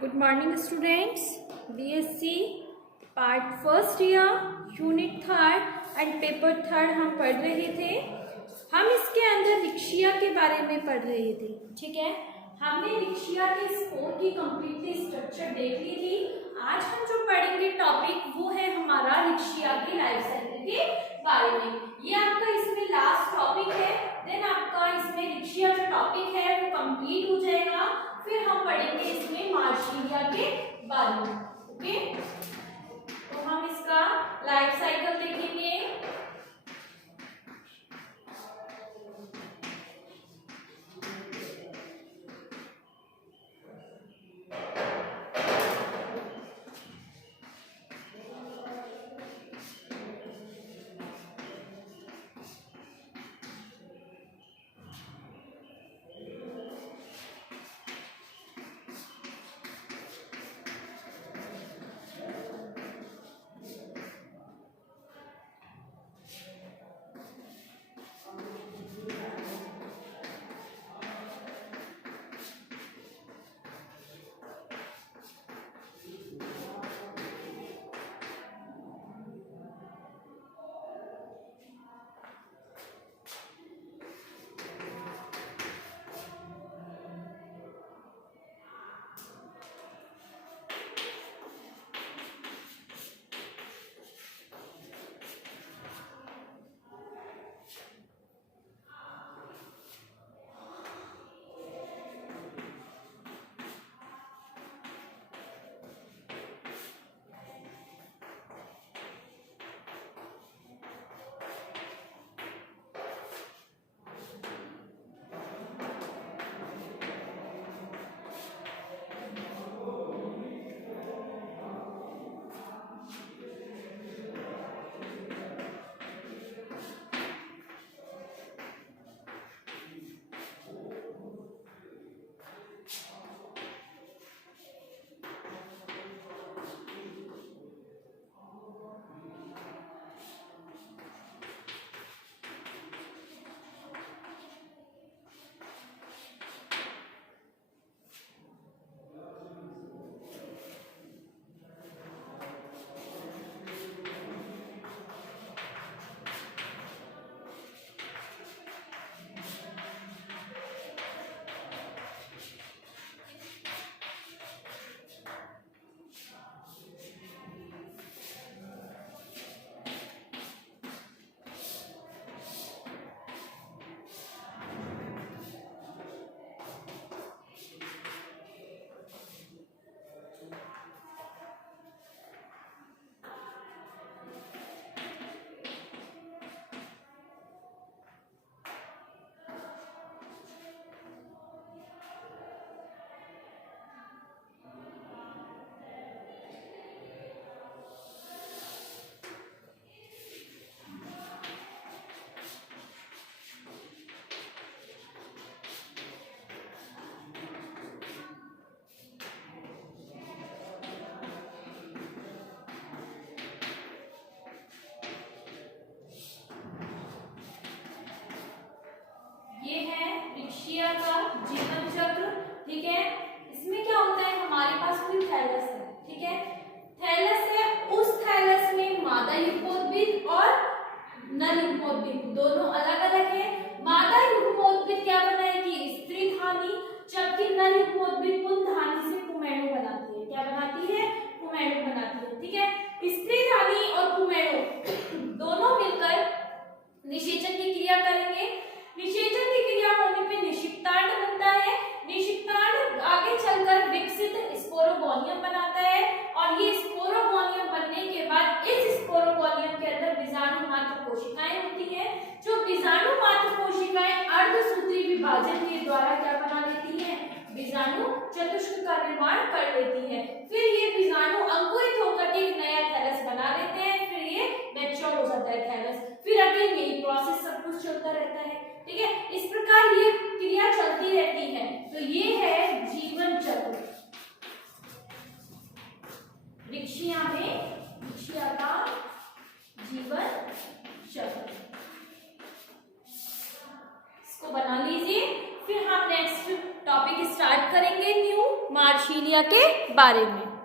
Good morning students. BSc part first year unit third and paper third हम पढ़ रहे थे। हम इसके अंदर रिक्शिया के बारे में पढ़ रहे थे। ठीक है, हमने रिक्शिया के स्कोर की कंप्लीटली स्ट्रक्चर देख ली थी। आज हम जो पढ़ेंगे टॉपिक वो है हमारा रिक्शिया के लाइफ साइकिल के बारे में। ये आपका इसमें लास्ट टॉपिक है। देन आपका इसमें रिक्शिया जो टॉपिक है वो कंप्लीट हो जाएगा। फिर हम पढ़ेंगे इसमें मार्शिलिया के बारे में। ओके, तो हम इसका लाइफ साइकिल देखेंगे। ये है रिक्शिया का जीवन चक्र। ठीक है, इसमें क्या होता है, हमारे पास कोई थैलस है। ठीक है, थैलस है, उस थैलस में मादा युग्मोद्भिद और नर युग्मोद्भिद दोनों अलग अलग है। मादा युग्मोद्भिद क्या बनाएगी, स्त्री धानी, जबकि नर युग्मोद्भिद पुंधानी से पुमैणु बनाती है। क्या बनाती है, पुमैणु बनाती है। ठीक है, स्त्री धानी और पुमैणु दोनों मिलकर निषेचन की क्रिया करेंगे। निषेचन की क्रिया होने पे निषिक्तांड बनता है। निषिक्तांड आगे चलकर विकसित स्पोरोगोनियम बनाता है और ये स्पोरोगोनियम बनने के बाद इस स्पोरोगोनियम के अंदर बीजाणु मात्र कोशिकाएं होती हैं। जो बीजाणु मात्र कोशिकाएं अर्धसूत्री विभाजन के द्वारा क्या बना लेती हैं, बीजाणु चतुष्क का निर्माण कर लेती हैं। फिर ये बीजाणु अंकुरित होकर एक नया थैलस बना लेते हैं। फिर ये मैच्योर हो जाता है थैलस। फिर अगेन यही प्रोसेस सब कुछ चलता रहता है। ठीक है, इस प्रकार ये क्रिया चलती रहती है। तो ये है जीवन चक्र रिक्शिया में, रिक्शिया का जीवन चक्र। इसको बना लीजिए। फिर हम नेक्स्ट टॉपिक स्टार्ट करेंगे, न्यू मार्शिलिया दुनिया के बारे में।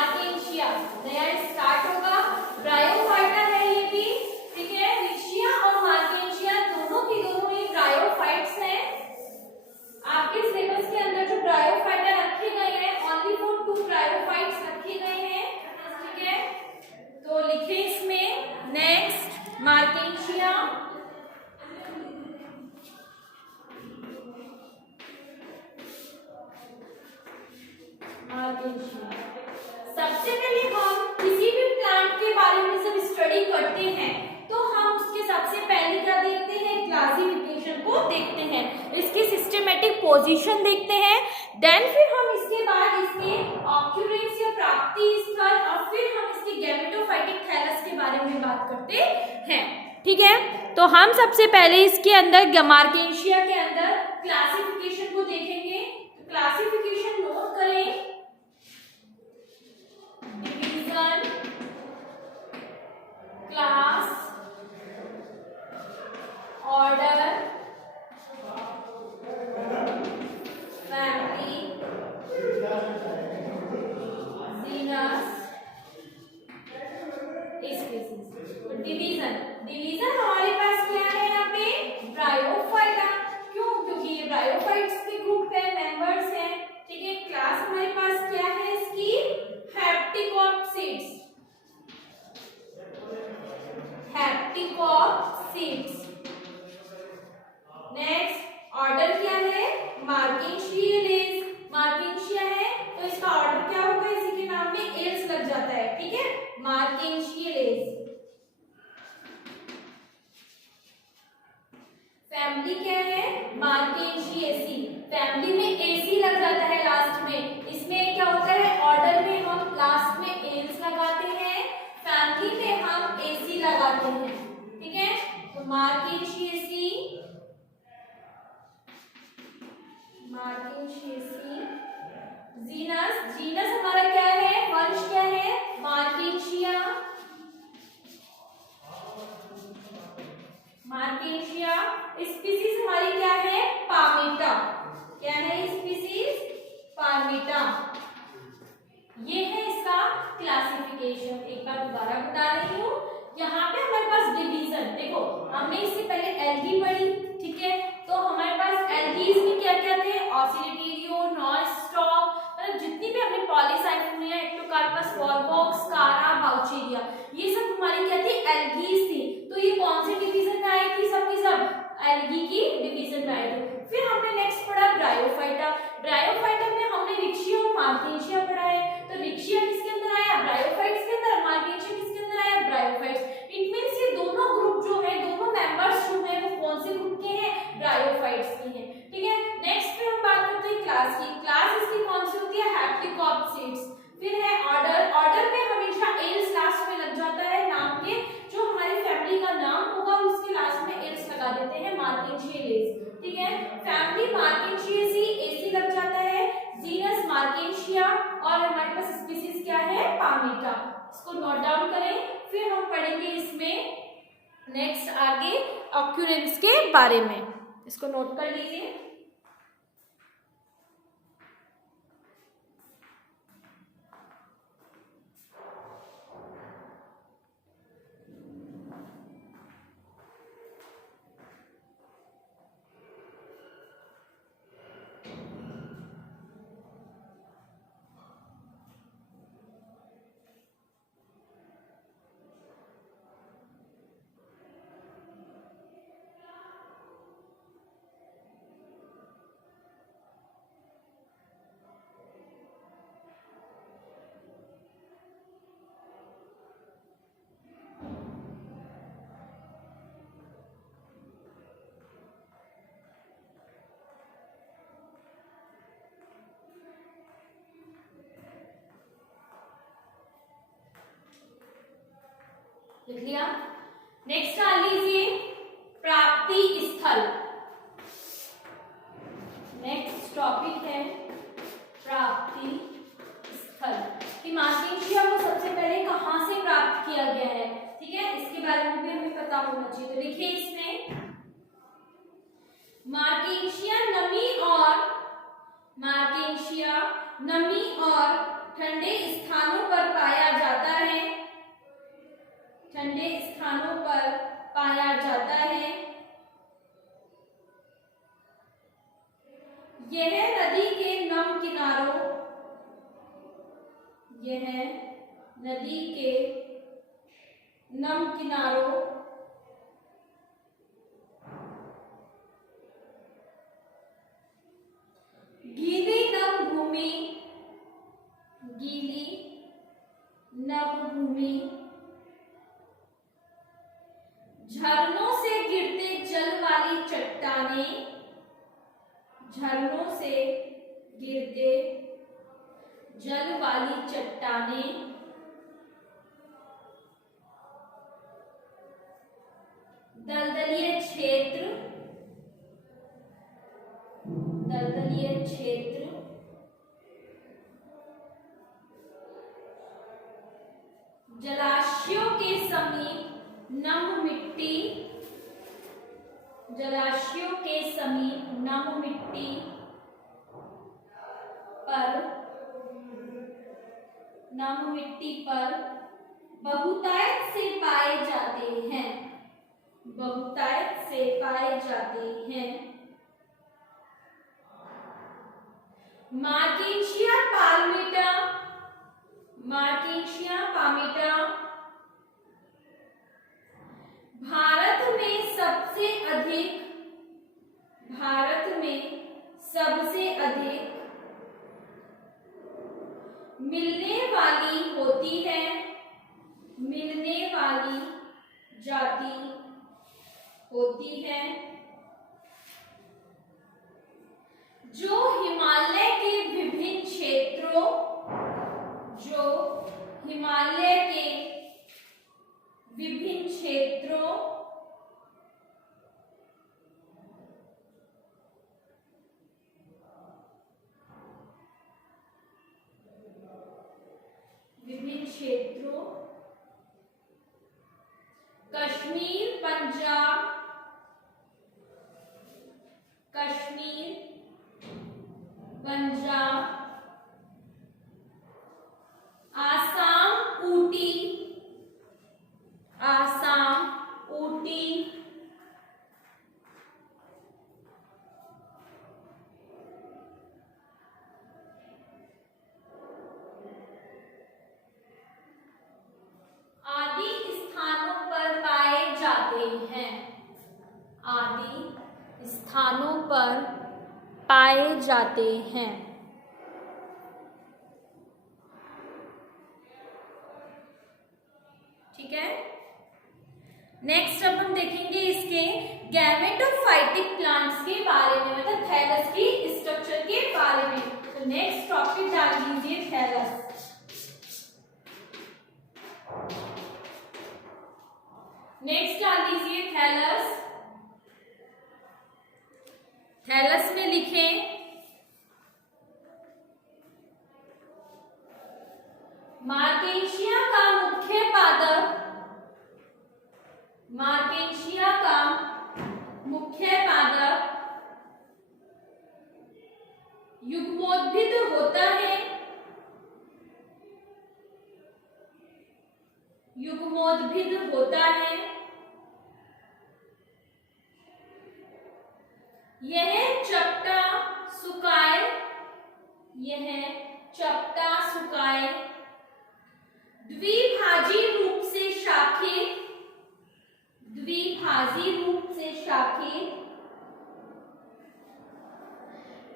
मार्केंशिया नया स्टार्ट होगा। ब्रायोफाइटा है ये भी, ठीक है। रिक्शिया और मार्केंशिया दोनों की दोनों ही ब्रायोफाइट्स हैं। आपके सिलेबस के अंदर जो ब्रायोफाइटा रखे गए हैं, ओनली फॉर 2 ब्रायोफाइट्स रखे गए हैं, ठीक है। तो लिखे इसमें नेक्स्ट मार्केंशिया, सबसे पहले हम किसी भी प्लांट के बारे में जब स्टडी करते हैं तो हम उसके सबसे पहले क्या देखते हैं, क्लासिफिकेशन को देखते हैं, इसकी सिस्टमेटिक पोजीशन देखते हैं। देन फिर हम इसके बाद इसके ऑक्यूरेंस या प्राप्ति स्थल और फिर हम इसके गैमेटोफाइटिक थैलस के बारे में बात करते हैं, ठीक है। तो हम सबसे पहले इसके अंदर मार्केंशिया के अंदर क्लासिफिकेशन को देखेंगे। क्लासिफिकेशन नोट करें, division, class, order, family, genus, species. Division, division हमारे पास क्या है यहाँ पे, ब्रायोफाइटा। क्यों? क्योंकि ये ब्रायोफाइट्स के ग्रुप है, मेंबर्स हैं, ठीक है। क्लास हमारे पास क्या है इसकी, हेप्टिकॉप्सिड्स, हेप्टिकॉप्सिड्स। नेक्स्ट ऑर्डर क्या है, मार्केंशियलेस, मार्केंशिया है तो इसका ऑर्डर क्या होगा, इसी के नाम में एल्स लग जाता है, ठीक है, मार्केंशियलेस। फैमिली क्या है, मार्केंशियेसी, फैमिली में एसी लग जाता है लास्ट में। इसमें क्या होता है, ऑर्डर में हम लास्ट में एल्स लगाते हैं, फैमिली में हम एसी लगाते हैं, ठीक है। तो मार्केंशियेसी, मार्केंशियेसी। जीनस, जीनस हमारा क्या है, वंश क्या है, मार्केंशिया, मार्केंशिया। स्पीसीज हमारी क्या है, पामेटा, क्या है स्पीसीज, पामेटा। ये है इसका क्लासिफिकेशन। एक बार दोबारा बता रही हूँ, यहाँ पे हमारे पास डिवीजन, देखो हमने इससे पहले एल्गी पढ़ी, ठीक है। तो हमारे पास एल्गीज में क्या क्या थे, ऑसिलेटेरियो, नॉनस्टॉप, मतलब जितनी भी हमने पॉलीसाइफोनिया, एक्टोकार्पस, वॉलबॉक्स, कारा, बाउचेरिया, ये सब हमारी क्या थी, एल्गीज थी। तो ये कौन से डिवीजन में आई थी, सबकी सब एल्गी की डिवीजन में आई थी। फिर हमने नेक्स्ट पढ़ा ब्रायोफाइटा। ब्रायोफाइटा में हमने रिक्शिया और मार्केंशिया पढ़ा है। तो रिक्शिया किसके अंदर आया, ब्रायोफाइट्स के अंदर, मार्केंशिया किसके अंदर आया, ब्रायोफाइट्स। इट मींस ये दोनों ग्रुप जो है, दोनों मेंबर्स जो है वो कौन से ग्रुप के हैं, ब्रायोफाइट्स के हैं, ठीक है। नेक्स्ट फिर हम बात करते हैं क्लास की। क्लास इसकी कौन सी होती है, हेप्टिकॉप्सिड्स। फिर है ऑर्डर, ऑर्डर में हमेशा एल्स लास्ट में लग जाता है नाम के, जो हमारी फैमिली का नाम होगा उसके लास्ट में एल्स लगा देते हैं, मार्केंशियलेस, ठीक है। फैमिली मार्केंशियेसी, एसी लग जाता है। जीनस मार्केंशिया और हमारे पास स्पीसीज क्या है, पामेटा। इसको नोट डाउन करें। फिर हम पढ़ेंगे इसमें नेक्स्ट आगे ऑक्यूरेंस के बारे में, इसको नोट कर लीजिए। लिख लिया। नेक्स्ट आ लीजिए प्राप्ति स्थल। नेक्स्ट टॉपिक है प्राप्ति स्थल कि मार्केंशिया को सबसे पहले कहां से प्राप्त किया गया है, ठीक है, इसके बारे में भी हमें पता होना चाहिए। तो लिखिए इसमें मार्केंशिया नमी और ठंडे स्थानों पर पाया जाता है। यह नदी के नम किनारों गीली नम भूमि, झरनों से गिरते जल वाली चट्टानें, दलदलीय क्षेत्र, जलाशयों के समीप नम मिट्टी, पर बहुतायत से पाए जाते हैं। मार्केशिया पाल्मेटा भारत में सबसे अधिक मिलने वाली जाति होती है, जो हिमालय के विभिन्न क्षेत्रों कश्मीर, पंजाब, आसाम, ऊटी, आदि स्थानों पर पाए जाते हैं। ठीक है। नेक्स्ट अब हम देखेंगे इसके गैमेटोफाइटिक प्लांट्स के बारे में, मतलब थैलस की स्ट्रक्चर के बारे में। तो नेक्स्ट टॉपिक डाल दीजिए थैलस। थैलस में लिखें मार्केशिया का मुख्य पादप युग्मोद्भिद होता है। यह चपटा सुकाए द्विभाजी रूप से शाखित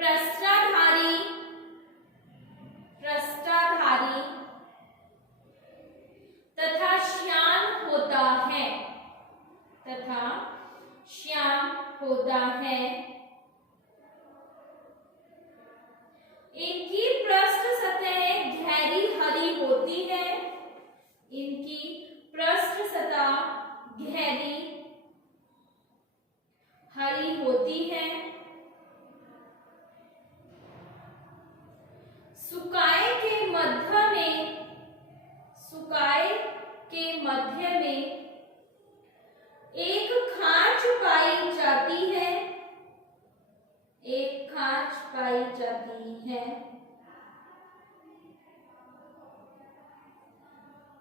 पृष्ठधारी तथा श्याम होता है। इनकी पृष्ठ सतह गहरी हरी होती है। सुकाए के मध्य में एक खांच पाई जाती है।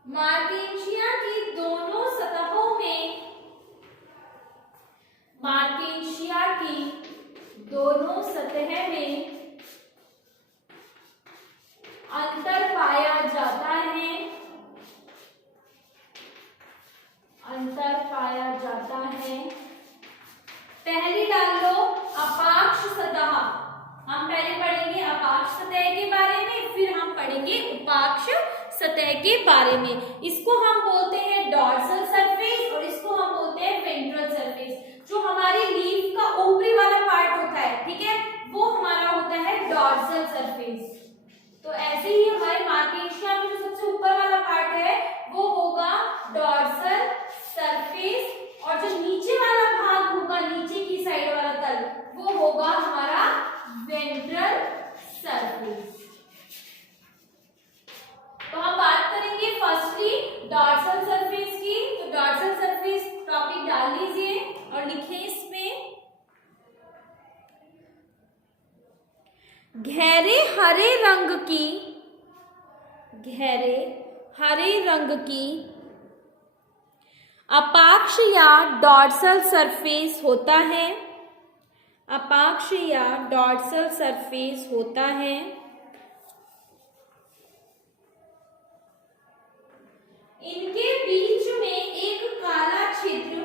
मार्केशिया की दोनों सतहों में मार्केशिया की दोनों सतह में अंतर पाया जाता है, अंतर पाया जाता है। पहली डाल लो अपाक्ष सतह। हम पहले पढ़ेंगे अपाक्ष सतह के बारे में, फिर हम पढ़ेंगे उपाक्ष सतह के बारे में। इसको हम बोलते हैं डॉर्सल सरफेस और इसको हम बोलते हैं वेंट्रल सरफेस। जो हमारी लीफ का ऊपरी वाला पार्ट होता है, ठीक है, वो हमारा होता है डॉर्सल सरफेस। तो ऐसे ही हमारे मार्केशिया में जो सबसे ऊपर वाला पार्ट है वो होगा डॉर्सल सरफेस और जो नीचे वाला भाग होगा, नीचे की साइड वाला तल, वो होगा हमारा वेंट्रल सरफेस। तो हम बात करेंगे फर्स्टली डॉर्सल सरफेस की। तो डॉर्सल सरफेस टॉपिक डाल लीजिए और लिखें इसमें गहरे हरे रंग की अपाक्ष या डॉर्सल सरफेस होता है, अपाक्ष या डॉर्सल सरफेस होता है। इनके बीच में एक काला छिद्र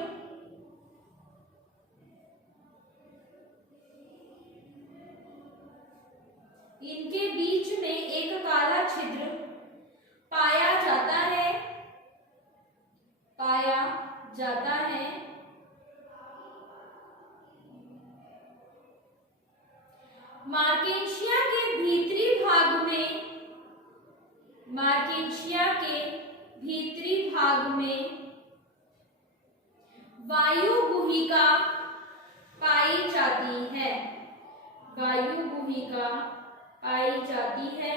पाया जाता है। मार्केशिया के भीतरी भाग में वायु गुहिका पाई जाती है, वायु गुहिका पाई जाती है।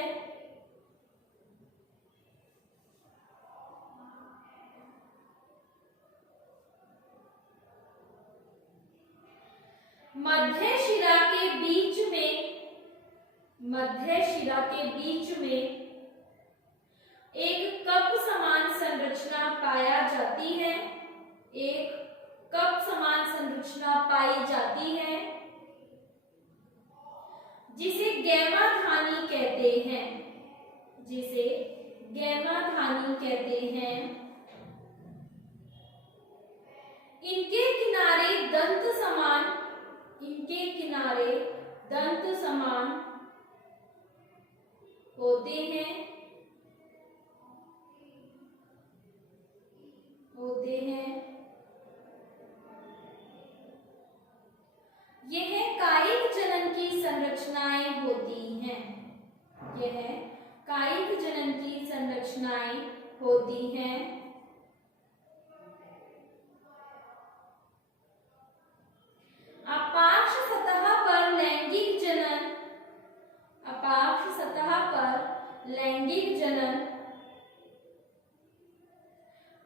मध्य शिरा के बीच में एक कप समान संरचना पाया जाती है, एक कप समान संरचना पाई जाती है जिसे गैमा धानी कहते हैं, जिसे गैमा धानी कहते हैं। इनके किनारे दंत समान होते हैं, यह कायिक जनन की संरचनाएं होती हैं, यह कायिक जनन की संरचनाएं होती हैं। अपाक्ष सतह पर लैंगिक जनन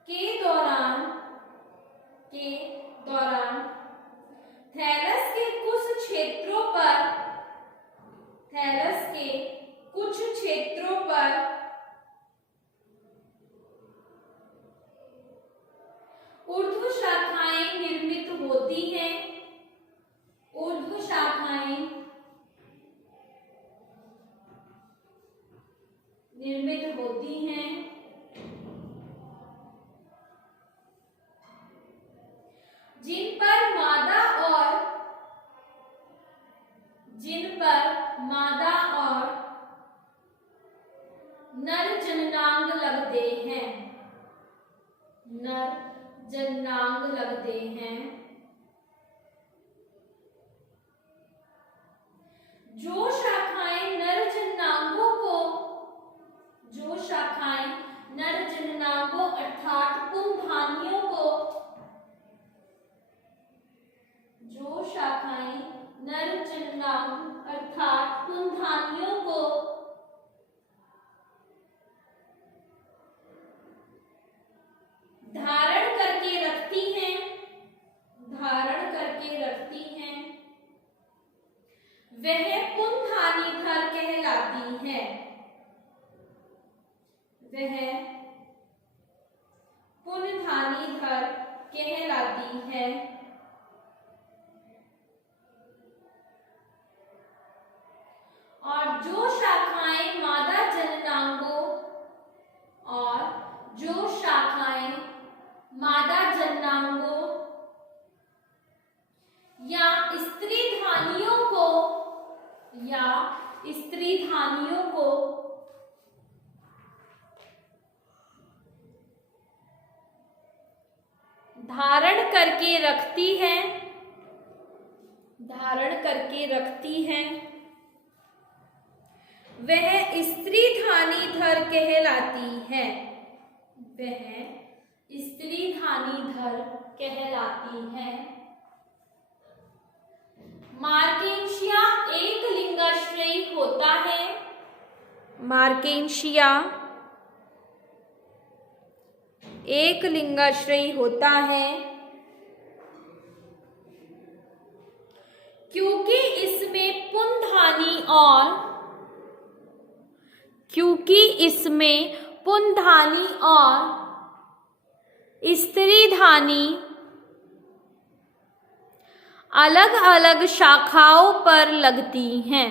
के दौरान थैलस के कुछ क्षेत्रों पर ऊर्ध्व शाखाएं निर्मित होती हैं, ऊर्ध्व शाखाएं निर्मित होती हैं। जिन पर मादा और नर जननांग लगते हैं, नर जननांग लगते हैं। जो शाखाएं नर जननांगों अर्थात पुंधानियों को, जो शाखाएं नर जननांग अर्थात पुंधानियों को धारण करके रखती हैं, वह पुंधानीधर कहलाती है, वह पुंधानीधर कहलाती है। मादा जननांगों या स्त्रीधानियों को धारण करके रखती हैं, वह स्त्रीधानी धर कहलाती है। मार्केंशिया एक लिंगाश्रयी होता है क्योंकि इसमें पुंधानी और स्त्रीधानी अलग अलग शाखाओं पर लगती हैं।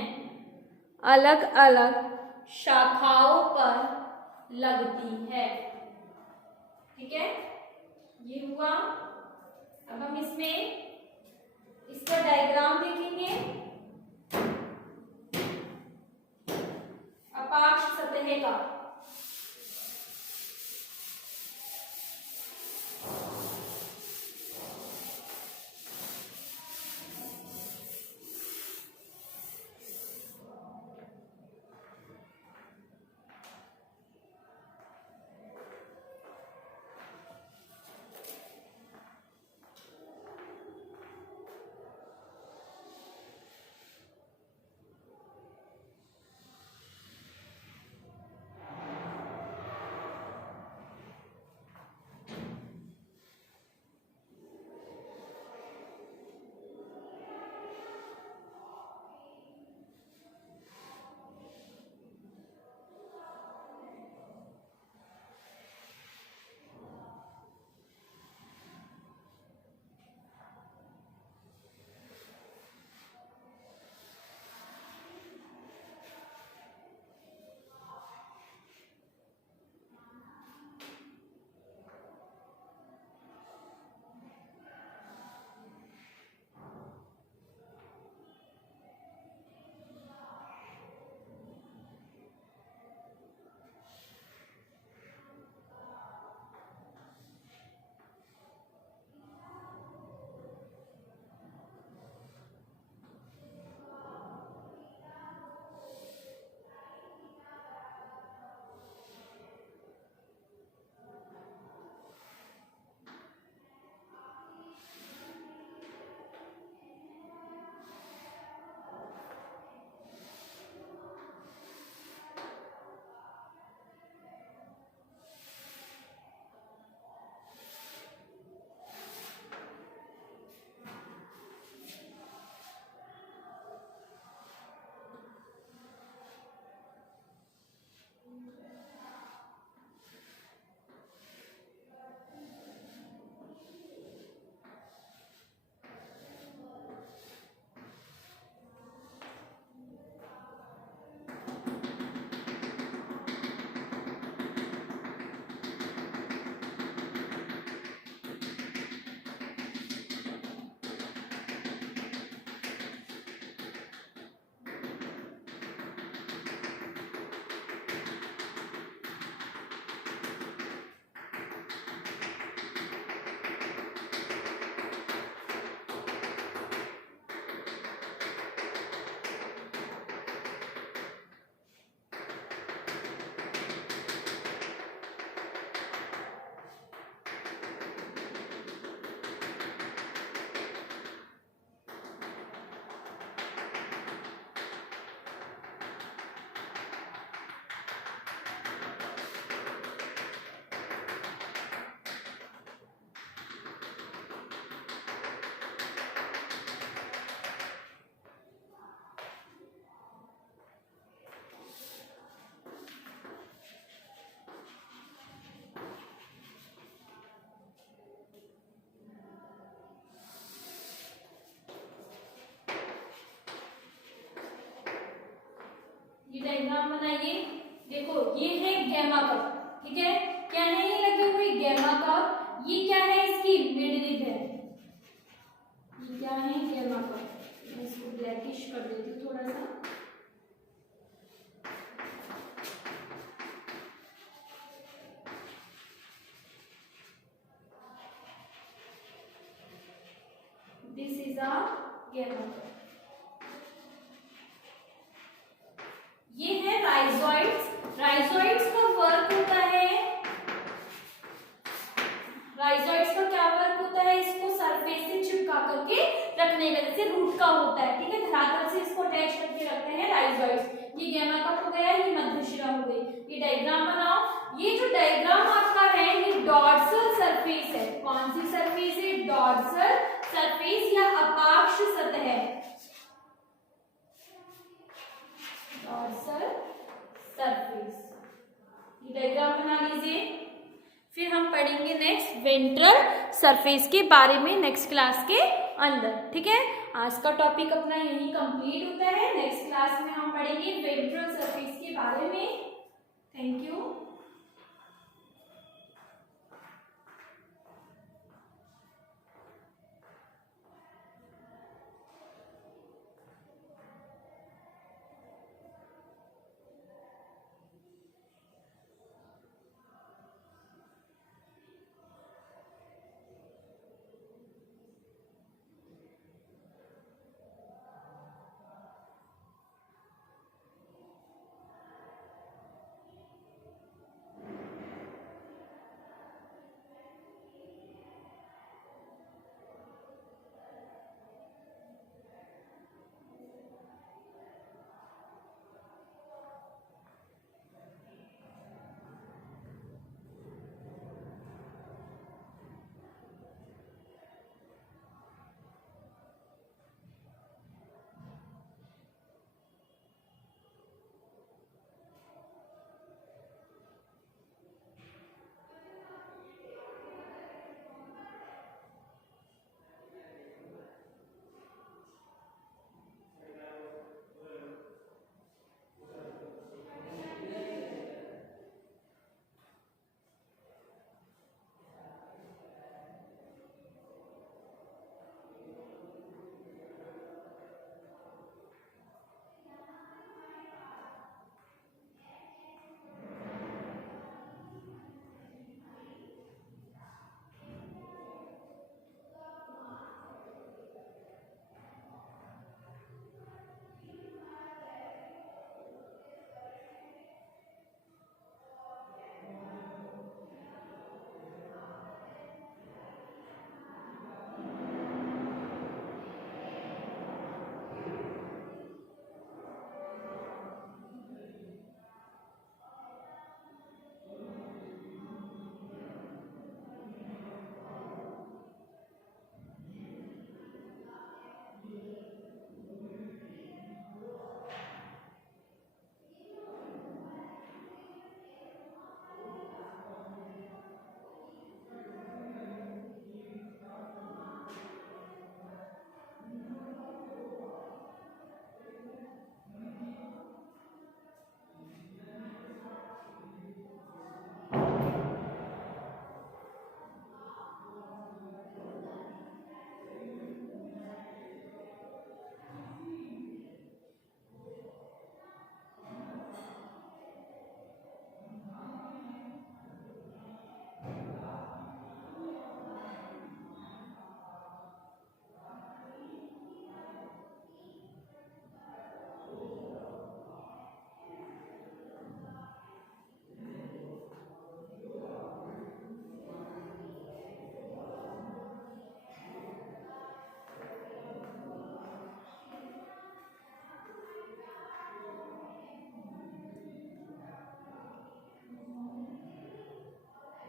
ठीक है, ये हुआ। अब हम इसका डायग्राम देखेंगे। अपाक्ष सतह का ये डायग्राम बनाइए। देखो ये है गैमा कप, ठीक है, क्या है ये लगी हुई गैमा कप। ये क्या गैमा। ये है राइजोइड्स। राइजोइड्स का वर्क होता है, राइजोइड्स का क्या वर्क होता है, इसको सरफेस से चिपका करके रखने का, जैसे रूट का होता है, ठीक है, धरातल से इसको अटैच करके रखते हैं राइजोइड्स। ये गैमा कप हो गया, ये मध्यशिरा हो गई। ये डायग्राम बनाओ। ये जो डायग्राम आपका है ये डॉर्सल सरफेस है। कौन सी सरफेस है? डॉर्सल सरफेस या अपाक्ष सतह है, डॉर्सल सरफेस। ये डायग्राम बना लीजिए। फिर हम पढ़ेंगे नेक्स्ट वेंट्रल सरफेस के बारे में नेक्स्ट क्लास के अंदर, ठीक है। आज का टॉपिक अपना यही कंप्लीट होता है। नेक्स्ट क्लास में हम पढ़ेंगे वेंट्रल सरफेस के बारे में। Thank you.